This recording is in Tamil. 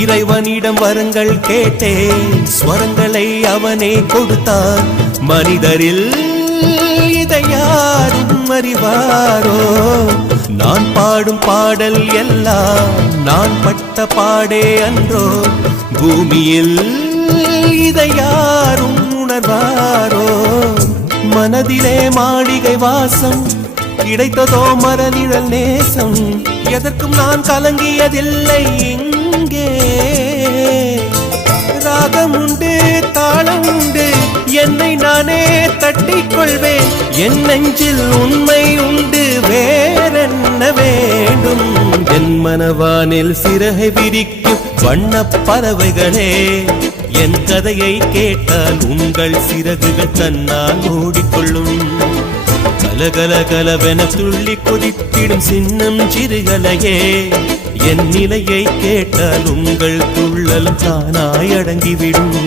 இறைவனிடம் வரங்கள் கேட்டேன், ஸ்வரங்களை அவனே கொடுத்தான். மனிதரில் இதை யாரும் அறிவாரோ? நான் பாடும் பாடல் எல்லாம் நான் பட்ட பாடே அன்றோ? பூமியில் இதை யாரும் உணர்வாரோ? மனதிலே மாளிகை வாசம், கிடைத்ததோ மரநிழல் நேசம். எதற்கும் நான் கலங்கியதில்லை இங்கே. ராகம் உண்டு, தாளம் உண்டு, என்னை நானே தட்டிக் கொள்வேன். என் நெஞ்சில் உண்மை உண்டு, வேறென்ன வேண்டும்? என் மனவானில் சிறகை விரிக்கும் வண்ணப் பறவைகளே, என் கதையை கேட்டால் உங்கள் சிறகுகள் தன்னால் மூடிக்கொள்ளும். கலகலகலவென துள்ளி கொதித்திடும் சின்னம் சிறுகலையே, என் நிலையை கேட்டால் உங்கள் துள்ளல் தானாய் அடங்கிவிடும்.